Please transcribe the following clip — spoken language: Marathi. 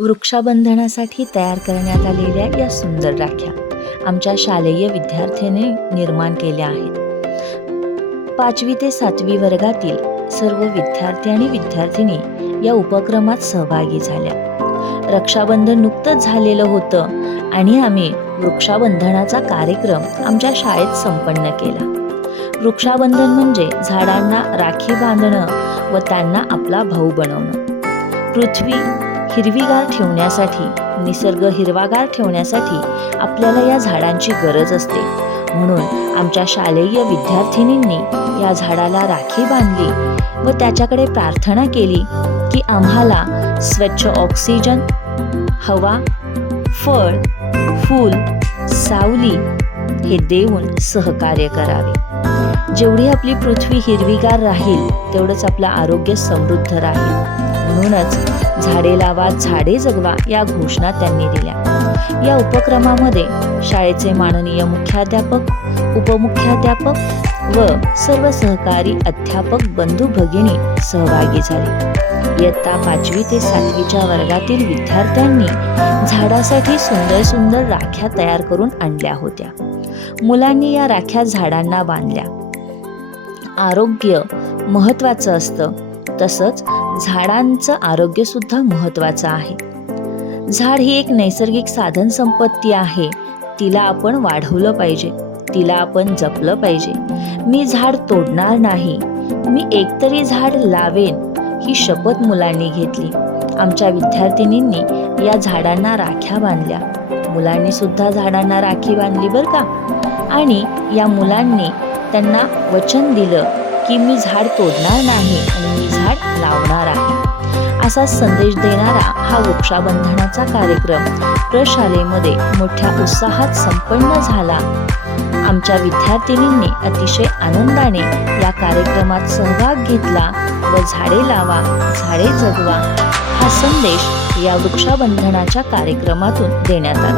वृक्षाबंधनासाठी तयार करण्यात आलेल्या या सुंदर राख्या आमच्या शालेय विद्यार्थ्याने निर्माण केल्या आहेत. पाचवी ते सातवी वर्गातील सर्व विद्यार्थी आणि विद्यार्थिनी या उपक्रमात सहभागी झाल्या. रक्षाबंधन नुकतंच झालेलं होतं आणि आम्ही वृक्षाबंधनाचा कार्यक्रम आमच्या शाळेत संपन्न केला. वृक्षाबंधन म्हणजे झाडांना राखी बांधणं व त्यांना आपला भाऊ बनवणं. पृथ्वी हिरवीगार ठेवण्यासाठी निसर्ग हिरवागार ठेवण्यासाठी आपल्याला या झाडांची गरज असते. म्हणून आमच्या शालेय विद्यार्थिनींनी या झाडाला राखी बांधली व त्याच्याकडे प्रार्थना केली की आम्हाला स्वच्छ ऑक्सिजन हवा फळ फूल सावली हे देऊन सहकार्य करावे. जेवढी आपली पृथ्वी हिरवीगार राहील तेवढंच आपलं आरोग्य समृद्ध राहील. म्हणूनच झाडे लावा झाडे जगवा या घोषणा त्यांनी दिल्या. या उपक्रमामध्ये शाळेचे माननीय मुख्याध्यापक उपमुख्याध्यापक व सर्व सहकारी अध्यापक बंधू भगिनी सहभागी झाले. इयत्ता पाचवी ते सातवीच्या वर्गातील विद्यार्थ्यांनी झाडासाठी सुंदर सुंदर राख्या तयार करून आणल्या होत्या. मुलांनी या राख्या झाडांना बांधल्या. आरोग्य महत्त्वाचं असतं. तसंच झाडांचं आरोग्य सुद्धा महत्त्वाचं आहे. झाड ही एक नैसर्गिक साधन संपत्ती आहे. तिला आपण वाढवलं पाहिजे. तिला आपण जपलं पाहिजे. मी झाड तोडणार नाही. मी एकतरी झाड लावेन ही शपथ मुलांनी घेतली. आमच्या विद्यार्थिनींनी या झाडांना राख्या बांधल्या. मुलांनी सुद्धा झाडांना राखी बांधली बरं का? आणि या मुलांनी त्यांना वचन दिलं की मी झाड तोडणार नाही आणि मी झाड लावणार आहे. असा संदेश देणारा हा वृक्षाबंधनाचा कार्यक्रम प्रशालेमध्ये मोठ्या उत्साहात संपन्न झाला. आमच्या विद्यार्थिनींनी अतिशय आनंदाने या कार्यक्रमात सहभाग घेतला व झाडे लावा झाडे जगवा हा संदेश या वृक्षाबंधनाच्या कार्यक्रमातून देण्यात आला.